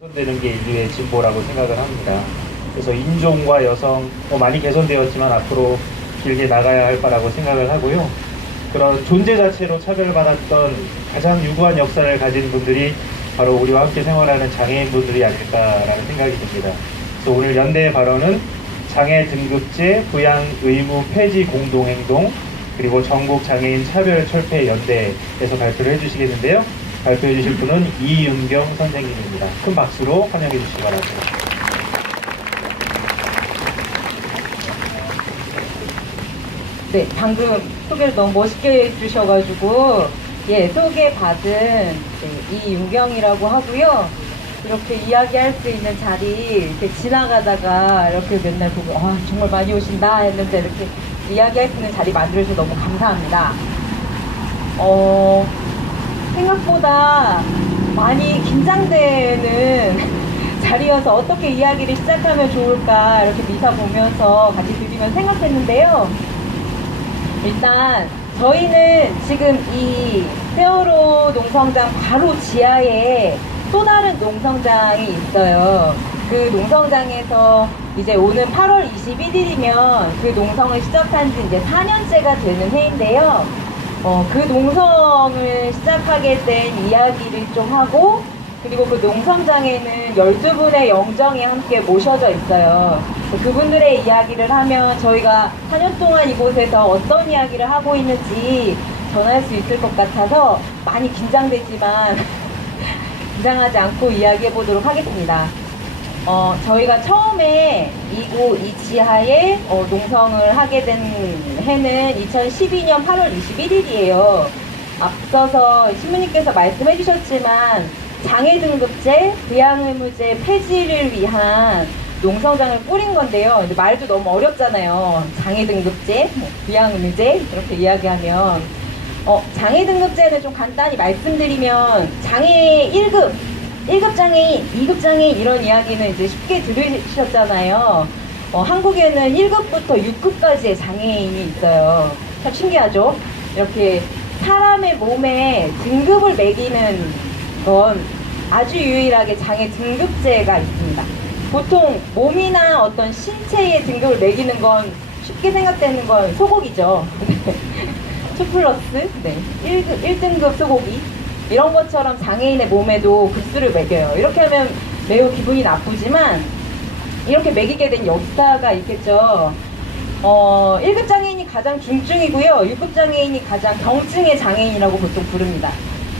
개선되는 게 인류의 진보라고 생각을 합니다. 그래서 인종과 여성 많이 개선되었지만 앞으로 길게 나가야 할 바라고 생각을 하고요. 그런 존재 자체로 차별받았던 가장 유구한 역사를 가진 분들이 바로 우리와 함께 생활하는 장애인분들이 아닐까라는 생각이 듭니다. 그래서 오늘 연대의 발언은 장애 등급제 부양 의무 폐지 공동행동 그리고 전국 장애인 차별 철폐 연대에서 발표를 해주시겠는데요. 발표해 주실 분은 이윤경 선생님입니다. 큰 박수로 환영해 주시기 바랍니다. 네, 방금 소개를 너무 멋있게 해주셔가지고 소개받은 이윤경이라고 하고요. 이렇게 이야기할 수 있는 자리 이렇게 지나가다가 이렇게 맨날 보고 정말 많이 오신다 했는데 이렇게 이야기할 수 있는 자리 만들어주셔서 너무 감사합니다. 생각보다 많이 긴장되는 자리여서 어떻게 이야기를 시작하면 좋을까 이렇게 미사 보면서 같이 들으면서 생각했는데요. 일단 저희는 지금 이 세월호 농성장 바로 지하에 또 다른 농성장이 있어요. 그 농성장에서 이제 오는 8월 21일이면 그 농성을 시작한 지 이제 4년째가 되는 해인데요. 그 농성을 시작하게 된 이야기를 좀 하고, 그리고 그 농성장에는 12분의 영정이 함께 모셔져 있어요. 그분들의 이야기를 하면 저희가 4년 동안 이곳에서 어떤 이야기를 하고 있는지 전할 수 있을 것 같아서 많이 긴장되지만 긴장하지 않고 이야기해 보도록 하겠습니다. 저희가 처음에 이 지하에 농성을 하게 된 해는 2012년 8월 21일이에요. 앞서서 신부님께서 말씀해 주셨지만 장애 등급제, 부양 의무제 폐지를 위한 농성장을 꾸린 건데요. 근데 말도 너무 어렵잖아요. 장애 등급제, 부양 의무제 이렇게 이야기하면 장애 등급제는 좀 간단히 말씀드리면 장애 1급 장애인, 2급 장애인 이런 이야기는 이제 쉽게 들으셨잖아요. 한국에는 1급부터 6급까지의 장애인이 있어요. 참 신기하죠? 이렇게 사람의 몸에 등급을 매기는 건 아주 유일하게 장애 등급제가 있습니다. 보통 몸이나 어떤 신체의 등급을 매기는 건 쉽게 생각되는 건 소고기죠. 2 플러스 1등급 소고기 이런 것처럼 장애인의 몸에도 급수를 매겨요. 이렇게 하면 매우 기분이 나쁘지만 이렇게 매기게 된 역사가 있겠죠. 1급 장애인이 가장 중증이고요. 6급 장애인이 가장 경증의 장애인이라고 보통 부릅니다.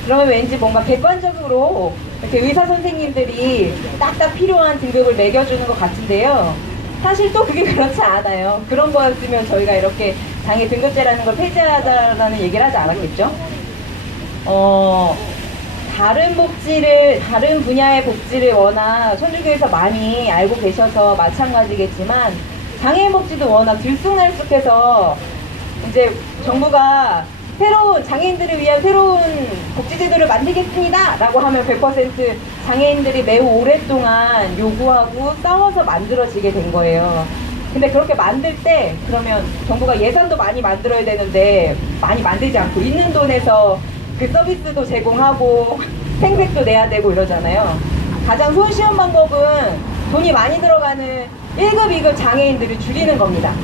그러면 왠지 뭔가 객관적으로 이렇게 의사 선생님들이 딱딱 필요한 등급을 매겨주는 것 같은데요. 사실 또 그게 그렇지 않아요. 그런 거였으면 저희가 이렇게 장애 등급제라는 걸 폐지하자라는 얘기를 하지 않았겠죠. 다른 분야의 복지를 워낙 천주교에서 많이 알고 계셔서 마찬가지겠지만 장애인 복지도 워낙 들쑥날쑥해서 이제 정부가 장애인들을 위한 새로운 복지제도를 만들겠습니다 라고 하면 100% 장애인들이 매우 오랫동안 요구하고 싸워서 만들어지게 된 거예요. 근데 그렇게 만들 때 그러면 정부가 예산도 많이 만들어야 되는데 많이 만들지 않고 있는 돈에서 그 서비스도 제공하고 생색도 내야 되고 이러잖아요. 가장 손쉬운 방법은 돈이 많이 들어가는 1급, 2급 장애인들을 줄이는 겁니다.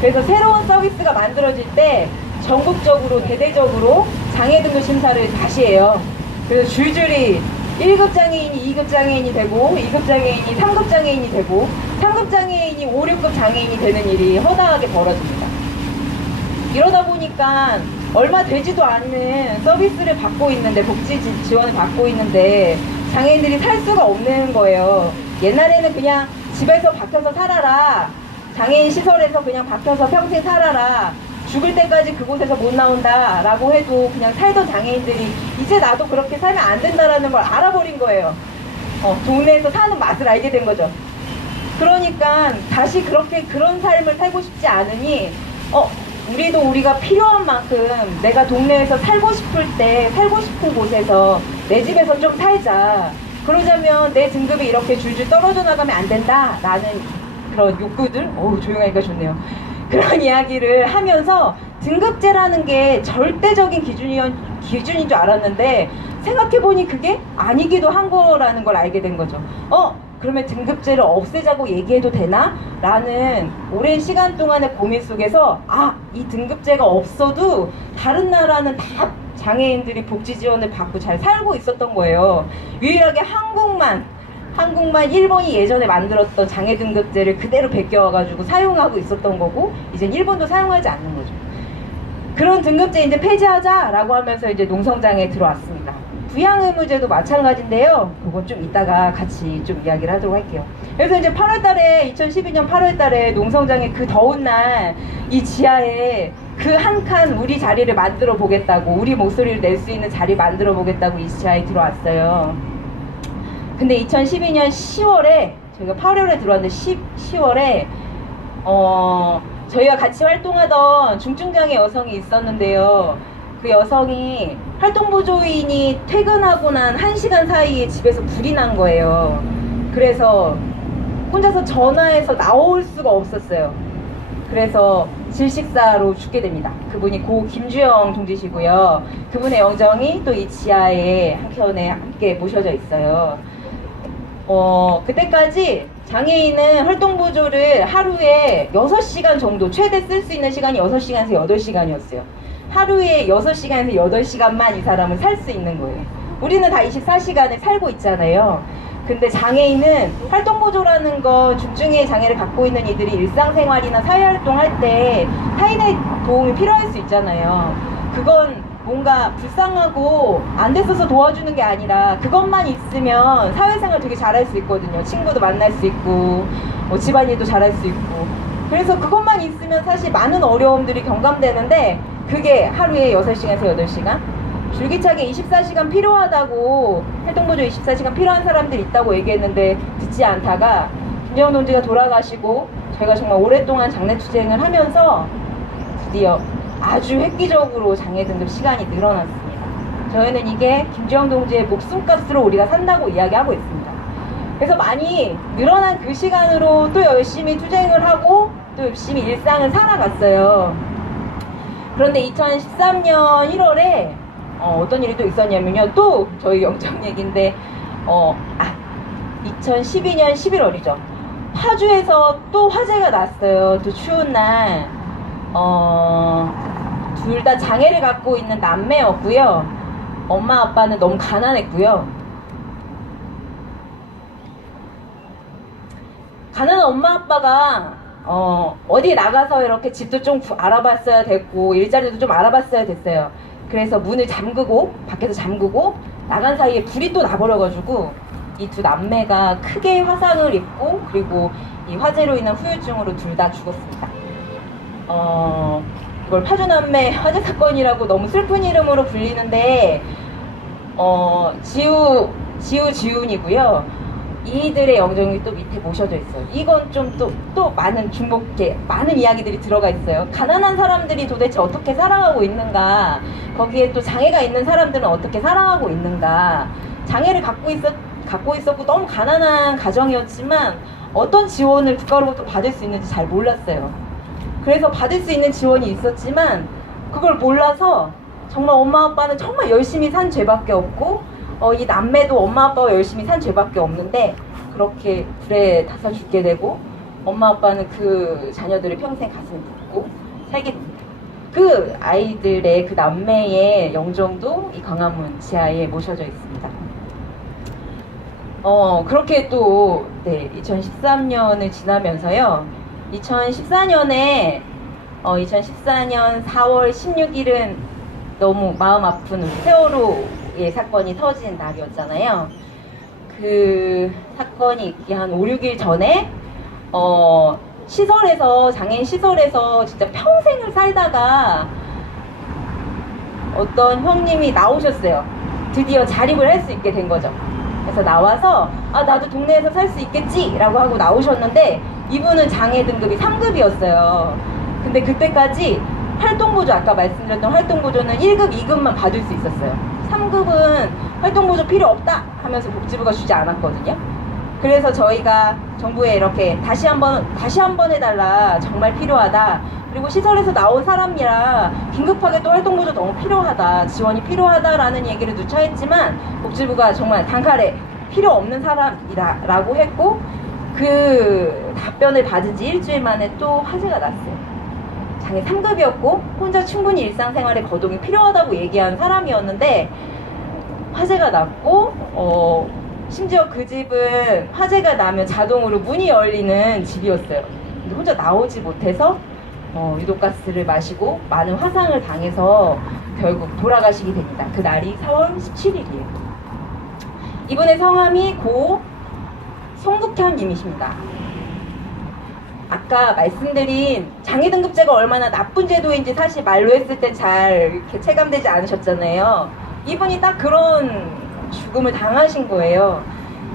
그래서 새로운 서비스가 만들어질 때 전국적으로 대대적으로 장애 등급 심사를 다시 해요. 그래서 줄줄이 1급 장애인이 2급 장애인이 되고 2급 장애인이 3급 장애인이 되고 3급 장애인이 5, 6급 장애인이 되는 일이 허다하게 벌어집니다. 이러다 보니까 얼마 되지도 않는 서비스를 받고 있는데, 복지 지원을 받고 있는데 장애인들이 살 수가 없는 거예요. 옛날에는 그냥 집에서 박혀서 살아라, 장애인 시설에서 그냥 박혀서 평생 살아라, 죽을 때까지 그곳에서 못 나온다 라고 해도 그냥 살던 장애인들이 이제 나도 그렇게 살면 안 된다라는 걸 알아버린 거예요. 동네에서 사는 맛을 알게 된 거죠. 그러니까 다시 그런 삶을 살고 싶지 않으니 우리도 우리가 필요한 만큼 내가 동네에서 살고 싶은 곳에서 내 집에서 좀 살자. 그러자면 내 등급이 이렇게 줄줄 떨어져 나가면 안 된다 라는 그런 욕구들, 조용하니까 좋네요. 그런 이야기를 하면서 등급제라는 게 절대적인 기준인 줄 알았는데 생각해보니 그게 아니기도 한 거라는 걸 알게 된 거죠. 그러면 등급제를 없애자고 얘기해도 되나? 라는 오랜 시간 동안의 고민 속에서 이 등급제가 없어도 다른 나라는 다 장애인들이 복지 지원을 받고 잘 살고 있었던 거예요. 유일하게 한국만 일본이 예전에 만들었던 장애 등급제를 그대로 베껴와가지고 사용하고 있었던 거고, 이젠 일본도 사용하지 않는 거죠. 그런 등급제 이제 폐지하자라고 하면서 이제 농성장에 들어왔습니다. 부양의무제도 마찬가지인데요. 그건 좀 이따가 같이 좀 이야기를 하도록 할게요. 그래서 이제 2012년 8월달에 농성장에 그 더운 날 이 지하에 그 한 칸 우리 자리를 만들어 보겠다고, 우리 목소리를 낼 수 있는 자리 만들어 보겠다고 이 지하에 들어왔어요. 근데 2012년 10월에 저희가 8월에 들어왔는데 10월에 저희와 같이 활동하던 중증장애 여성이 있었는데요. 그 여성이 활동보조인이 퇴근하고 난 1시간 사이에 집에서 불이 난 거예요. 그래서 혼자서 전화해서 나올 수가 없었어요. 그래서 질식사로 죽게 됩니다. 그분이 고 김주영 동지시고요. 그분의 영정이 또 이 지하에 한켠에 함께 모셔져 있어요. 그때까지 장애인은 활동보조를 하루에 6시간 정도, 최대 쓸 수 있는 시간이 6시간에서 8시간이었어요. 하루에 6시간에서 8시간만 이 사람은 살 수 있는 거예요. 우리는 다 24시간을 살고 있잖아요. 근데 장애인은 활동보조라는 건 중증의 장애를 갖고 있는 이들이 일상생활이나 사회활동할 때 타인의 도움이 필요할 수 있잖아요. 그건 뭔가 불쌍하고 안 됐어서 도와주는 게 아니라 그것만 있으면 사회생활 되게 잘할 수 있거든요. 친구도 만날 수 있고 집안일도 잘할 수 있고. 그래서 그것만 있으면 사실 많은 어려움들이 경감되는데, 그게 하루에 6시간에서 8시간? 줄기차게 24시간 필요하다고, 활동보조 24시간 필요한 사람들이 있다고 얘기했는데 듣지 않다가 김주영 동지가 돌아가시고 저희가 정말 오랫동안 장례투쟁을 하면서 드디어 아주 획기적으로 장애 등급 시간이 늘어났습니다. 저희는 이게 김주영 동지의 목숨값으로 우리가 산다고 이야기하고 있습니다. 그래서 많이 늘어난 그 시간으로 또 열심히 투쟁을 하고 또 열심히 일상을 살아갔어요. 그런데 2013년 1월에 어떤 일이 또 있었냐면요. 또 저희 영정 얘기인데 2012년 11월이죠. 파주에서 또 화재가 났어요. 또 추운 날. 둘 다 장애를 갖고 있는 남매였고요. 엄마 아빠는 너무 가난했고요. 가난한 엄마 아빠가 어디 나가서 이렇게 집도 좀 알아봤어야 됐고 일자리도 좀 알아봤어야 됐어요. 그래서 문을 잠그고 밖에서 잠그고 나간 사이에 불이 또 나버려가지고 이 두 남매가 크게 화상을 입고, 그리고 이 화재로 인한 후유증으로 둘 다 죽었습니다. 이걸 파주남매 화재 사건이라고 너무 슬픈 이름으로 불리는데 지훈이고요. 이들의 영정이 또 밑에 모셔져 있어요. 이건 좀 또 많은 많은 이야기들이 들어가 있어요. 가난한 사람들이 도대체 어떻게 살아가고 있는가, 거기에 또 장애가 있는 사람들은 어떻게 살아가고 있는가. 장애를 갖고 있었고 너무 가난한 가정이었지만 어떤 지원을 국가로부터 받을 수 있는지 잘 몰랐어요. 그래서 받을 수 있는 지원이 있었지만 그걸 몰라서 정말 엄마 아빠는 정말 열심히 산 죄밖에 없고, 이 남매도 엄마 아빠가 열심히 산 죄밖에 없는데 그렇게 불에 타서 죽게 되고, 엄마 아빠는 그 자녀들의 평생 가슴을 붓고 살게 됩니다. 그 아이들의, 그 남매의 영정도 이 광화문 지하에 모셔져 있습니다. 그렇게 또 2013년을 지나면서요. 2014년 4월 16일은 너무 마음 아픈 우리 세월호의 사건이 터진 날이었잖아요. 그 사건이 있기 한 5, 6일 전에 장애인 시설에서 진짜 평생을 살다가 어떤 형님이 나오셨어요. 드디어 자립을 할 수 있게 된 거죠. 그래서 나와서 나도 동네에서 살 수 있겠지 라고 하고 나오셨는데, 이분은 장애 등급이 3급이었어요. 근데 그때까지 활동보조, 아까 말씀드렸던 활동보조는 1급, 2급만 받을 수 있었어요. 3급은 활동보조 필요 없다 하면서 복지부가 주지 않았거든요. 그래서 저희가 정부에 이렇게 다시 한번 해달라, 정말 필요하다, 그리고 시설에서 나온 사람이라 긴급하게 또 활동보조 너무 필요하다, 지원이 필요하다라는 얘기를 누차 했지만 복지부가 정말 단칼에 필요 없는 사람이라고 했고, 그 답변을 받은 지 일주일 만에 또 화제가 났어요. 장애 3급이었고 혼자 충분히 일상생활에 거동이 필요하다고 얘기한 사람이었는데 화제가 났고, 심지어 그 집은 화재가 나면 자동으로 문이 열리는 집이었어요. 근데 혼자 나오지 못해서 유독가스를 마시고 많은 화상을 당해서 결국 돌아가시게 됩니다. 그 날이 4월 17일이에요. 이분의 성함이 고 송국현님이십니다. 아까 말씀드린 장애 등급제가 얼마나 나쁜 제도인지 사실 말로 했을 때 잘 이렇게 체감되지 않으셨잖아요. 이분이 딱 그런 죽음을 당하신 거예요.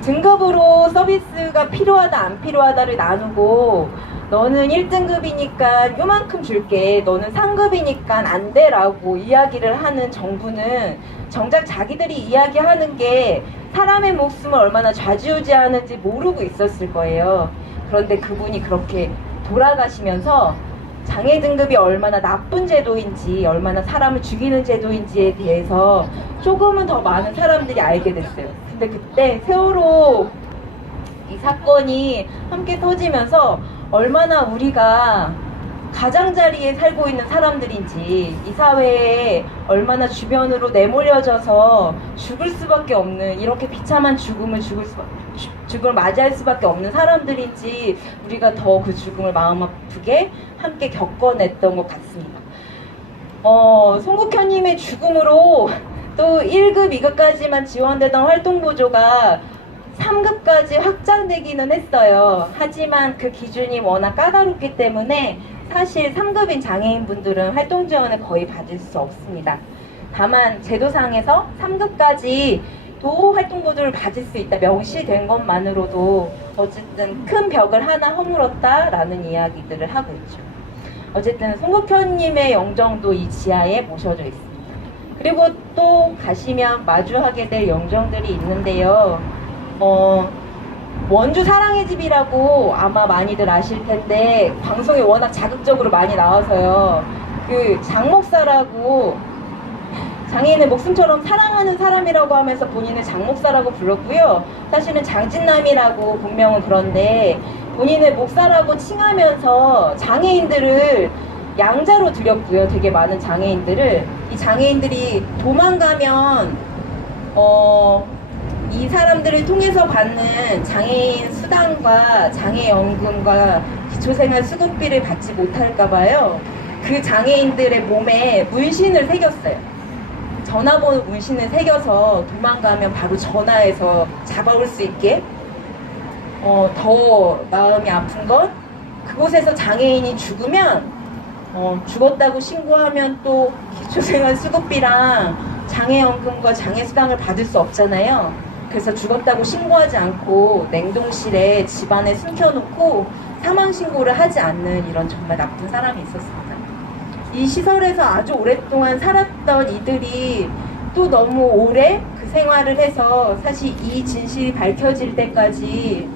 등급으로 서비스가 필요하다 안 필요하다를 나누고, 너는 1등급이니까 요만큼 줄게, 너는 3급이니까 안 돼라고 이야기를 하는 정부는 정작 자기들이 이야기하는 게 사람의 목숨을 얼마나 좌지우지하는지 모르고 있었을 거예요. 그런데 그분이 그렇게 돌아가시면서 장애 등급이 얼마나 나쁜 제도인지, 얼마나 사람을 죽이는 제도인지에 대해서 조금은 더 많은 사람들이 알게 됐어요. 근데 그때 세월호 이 사건이 함께 터지면서 얼마나 우리가 가장자리에 살고 있는 사람들인지, 이 사회에 얼마나 주변으로 내몰려져서 죽을 수밖에 없는, 이렇게 비참한 죽음을 맞이할 수밖에 없는 사람들인지 우리가 더 그 죽음을 마음 아프게 함께 겪어냈던 것 같습니다. 송국현님의 죽음으로 또 1급, 2급까지만 지원되던 활동보조가 3급까지 확장되기는 했어요. 하지만 그 기준이 워낙 까다롭기 때문에 사실 3급인 장애인분들은 활동 지원을 거의 받을 수 없습니다. 다만 제도상에서 3급까지 도 활동보조를 받을 수 있다 명시된 것만으로도 어쨌든 큰 벽을 하나 허물었다라는 이야기들을 하고 있죠. 어쨌든 송국현님의 영정도 이 지하에 모셔져 있습니다. 그리고 또 가시면 마주하게 될 영정들이 있는데요. 원주 사랑의 집이라고 아마 많이들 아실 텐데 방송에 워낙 자극적으로 많이 나와서요. 그 장목사라고, 장애인을 목숨처럼 사랑하는 사람이라고 하면서 본인을 장목사라고 불렀고요. 사실은 장진남이라고 본명은 그런데 본인을 목사라고 칭하면서 장애인들을 양자로 드렸고요. 되게 많은 장애인들을. 이 장애인들이 도망가면 이 사람들을 통해서 받는 장애인 수당과 장애연금과 기초생활 수급비를 받지 못할까봐요. 그 장애인들의 몸에 문신을 새겼어요. 전화번호 문신을 새겨서 도망가면 바로 전화해서 잡아올 수 있게. 더 마음이 아픈 건 그곳에서 장애인이 죽으면 죽었다고 신고하면 또 기초생활 수급비랑 장애연금과 장애수당을 받을 수 없잖아요. 그래서 죽었다고 신고하지 않고 냉동실에 집안에 숨겨놓고 사망신고를 하지 않는 이런 정말 나쁜 사람이 있었습니다. 이 시설에서 아주 오랫동안 살았던 이들이 또 너무 오래 그 생활을 해서 사실 이 진실이 밝혀질 때까지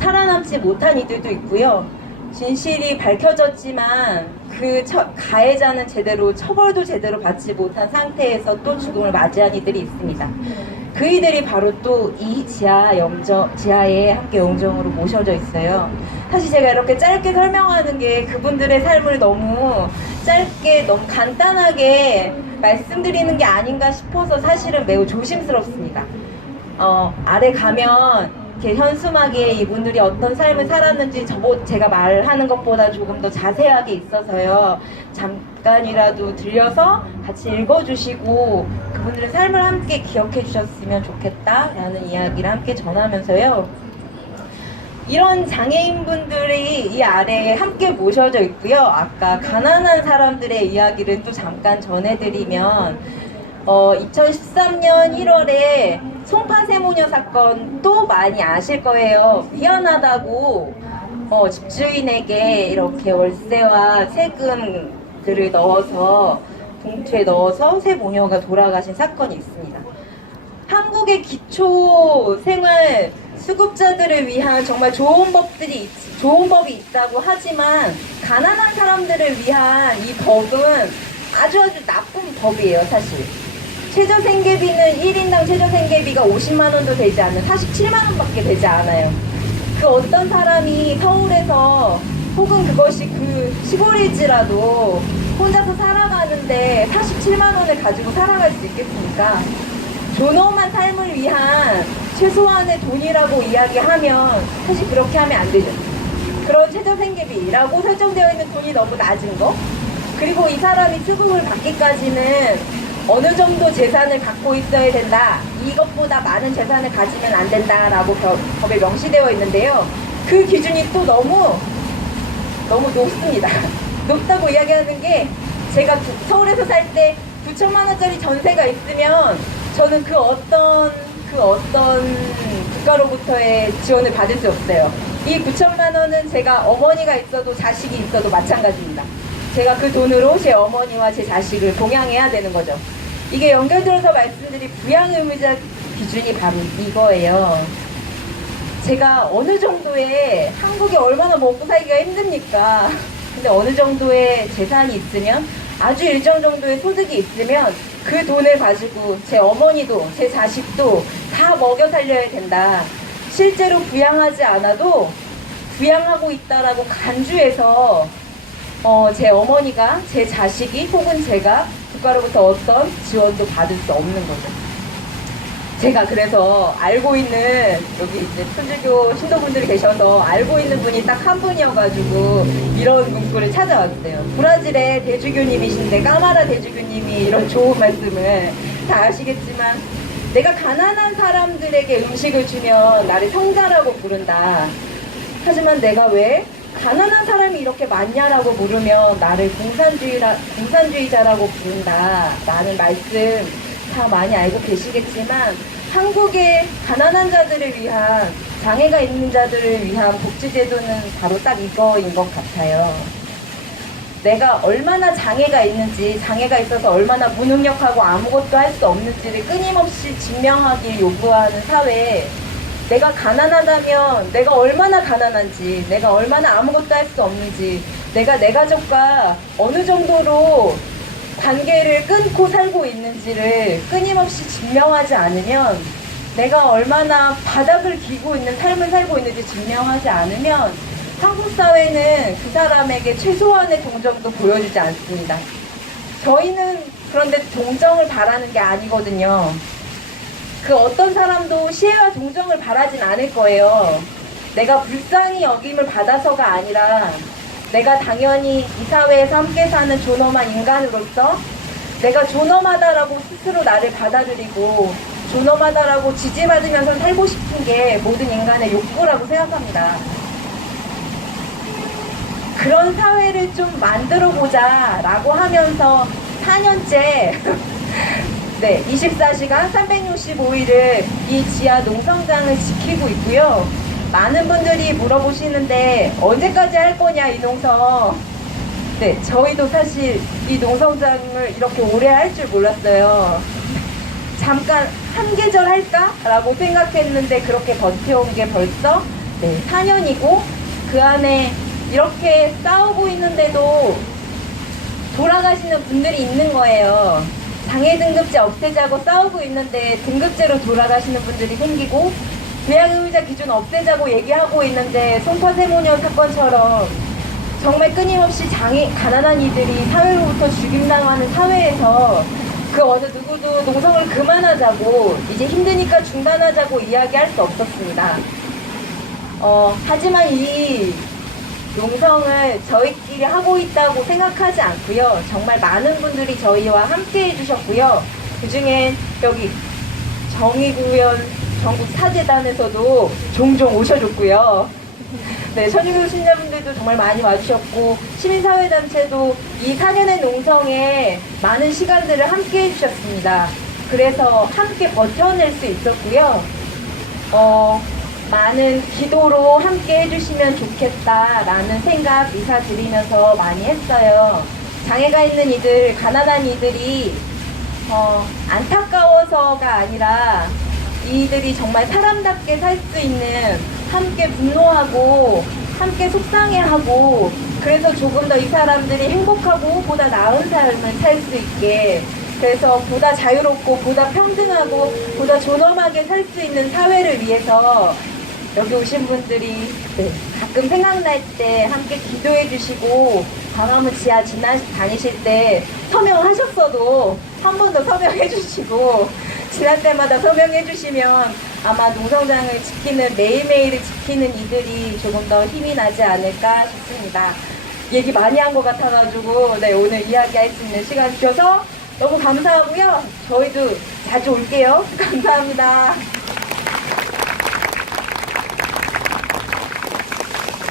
살아남지 못한 이들도 있고요. 진실이 밝혀졌지만 그 가해자는 제대로 처벌도 제대로 받지 못한 상태에서 또 죽음을 맞이한 이들이 있습니다. 그 이들이 바로 또 이 지하에 함께 영정으로 모셔져 있어요. 사실 제가 이렇게 짧게 설명하는 게 그분들의 삶을 너무 짧게, 너무 간단하게 말씀드리는 게 아닌가 싶어서 사실은 매우 조심스럽습니다. 아래 가면 이렇게 현수막에 이분들이 어떤 삶을 살았는지 제가 말하는 것보다 조금 더 자세하게 있어서요. 잠깐이라도 들려서 같이 읽어주시고 그분들의 삶을 함께 기억해 주셨으면 좋겠다라는 이야기를 함께 전하면서요. 이런 장애인분들이 이 아래에 함께 모셔져 있고요. 아까 가난한 사람들의 이야기를 또 잠깐 전해드리면 2013년 1월에 송파세모녀 사건 또 많이 아실 거예요. 미안하다고 집주인에게 이렇게 월세와 세금들을 넣어서 봉투에 넣어서 새 모녀가 돌아가신 사건이 있습니다. 한국의 기초 생활 수급자들을 위한 정말 좋은 좋은 법이 있다고 하지만 가난한 사람들을 위한 이 법은 아주 나쁜 법이에요, 사실. 최저생계비는 1인당 최저생계비가 50만 원도 되지 않는 47만 원밖에 되지 않아요. 그 어떤 사람이 서울에서 혹은 그것이 그 시골일지라도 혼자서 살아가는데 47만 원을 가지고 살아갈 수 있겠습니까? 존엄한 삶을 위한 최소한의 돈이라고 이야기하면 사실 그렇게 하면 안 되죠. 그런 최저생계비라고 설정되어 있는 돈이 너무 낮은 거, 그리고 이 사람이 수급을 받기까지는 어느 정도 재산을 갖고 있어야 된다, 이것보다 많은 재산을 가지면 안 된다라고 법에 명시되어 있는데요. 그 기준이 또 너무 높습니다. 높다고 이야기하는 게, 제가 서울에서 살 때 9천만 원짜리 전세가 있으면 저는 그 어떤 국가로부터의 지원을 받을 수 없어요. 이 9천만 원은 제가 어머니가 있어도 자식이 있어도 마찬가지입니다. 제가 그 돈으로 제 어머니와 제 자식을 동양해야 되는 거죠. 이게 연결들어서 말씀드린 부양의무자 기준이 바로 이거예요. 제가 어느 정도의, 한국에 얼마나 먹고 살기가 힘듭니까? 근데 어느 정도의 재산이 있으면, 아주 일정 정도의 소득이 있으면 그 돈을 가지고 제 어머니도 제 자식도 다 먹여 살려야 된다. 실제로 부양하지 않아도 부양하고 있다라고 간주해서 제 어머니가, 제 자식이 혹은 제가 국가로부터 어떤 지원도 받을 수 없는 거죠. 제가 그래서 알고 있는, 여기 이제 천주교 신도분들이 계셔서 알고 있는 분이 딱 한 분이어가지고 이런 문구를 찾아왔어요. 브라질의 대주교님이신데, 까마라 대주교님이 이런 좋은 말씀을 다 아시겠지만, 내가 가난한 사람들에게 음식을 주면 나를 성자라고 부른다. 하지만 내가 왜 가난한 사람이 이렇게 많냐라고 물으면 나를 공산주의자라고 부른다. 라는 말씀 다 많이 알고 계시겠지만, 한국의 가난한 자들을 위한, 장애가 있는 자들을 위한 복지제도는 바로 딱 이거인 것 같아요. 내가 얼마나 장애가 있는지, 장애가 있어서 얼마나 무능력하고 아무것도 할 수 없는지를 끊임없이 증명하길 요구하는 사회에, 내가 가난하다면 내가 얼마나 가난한지, 내가 얼마나 아무것도 할 수 없는지, 내가 내 가족과 어느 정도로 관계를 끊고 살고 있는지를 끊임없이 증명하지 않으면, 내가 얼마나 바닥을 기고 있는 삶을 살고 있는지 증명하지 않으면, 한국 사회는 그 사람에게 최소한의 동정도 보여주지 않습니다. 저희는 그런데 동정을 바라는 게 아니거든요. 그 어떤 사람도 시혜와 동정을 바라진 않을 거예요. 내가 불쌍히 여김을 받아서가 아니라, 내가 당연히 이 사회에서 함께 사는 존엄한 인간으로서 내가 존엄하다라고 스스로 나를 받아들이고 존엄하다라고 지지받으면서 살고 싶은 게 모든 인간의 욕구라고 생각합니다. 그런 사회를 좀 만들어보자 라고 하면서 4년째 네, 24시간 365일을 이 지하 농성장을 지키고 있고요. 많은 분들이 물어보시는데 언제까지 할 거냐 이 농성. 네, 저희도 사실 이 농성장을 이렇게 오래 할 줄 몰랐어요. 잠깐 한 계절 할까? 라고 생각했는데 그렇게 버텨온 게 벌써 4년이고 그 안에 이렇게 싸우고 있는데도 돌아가시는 분들이 있는 거예요. 장애 등급제 없애자고 싸우고 있는데 등급제로 돌아가시는 분들이 생기고, 부양의무자 기준 없애자고 얘기하고 있는데 송파세모녀 사건처럼 정말 끊임없이 가난한 이들이 사회로부터 죽임당하는 사회에서 그 어느 누구도 농성을 그만하자고, 이제 힘드니까 중단하자고 이야기할 수 없었습니다. 하지만 이 농성을 저희끼리 하고 있다고 생각하지 않고요. 정말 많은 분들이 저희와 함께 해주셨고요. 그중에 여기 정의구현 전국사재단에서도 종종 오셔줬고요. 네, 천주교 신자분들도 정말 많이 와주셨고, 시민사회단체도 이 4년의 농성에 많은 시간들을 함께 해주셨습니다. 그래서 함께 버텨낼 수 있었고요. 많은 기도로 함께 해주시면 좋겠다라는 생각 이사드리면서 많이 했어요. 장애가 있는 이들, 가난한 이들이 안타까워서가 아니라 이들이 정말 사람답게 살 수 있는, 함께 분노하고 함께 속상해하고, 그래서 조금 더 이 사람들이 행복하고 보다 나은 삶을 살 수 있게, 그래서 보다 자유롭고 보다 평등하고 보다 존엄하게 살 수 있는 사회를 위해서 여기 오신 분들이 가끔 생각날 때 함께 기도해 주시고, 광화문 지하 다니실 때 서명하셨어도 한 번 더 서명해 주시고, 지날 때마다 서명해 주시면 아마 농성장을 지키는, 매일매일을 지키는 이들이 조금 더 힘이 나지 않을까 싶습니다. 얘기 많이 한 것 같아가지고 오늘 이야기할 수 있는 시간 주셔서 너무 감사하고요. 저희도 자주 올게요. 감사합니다.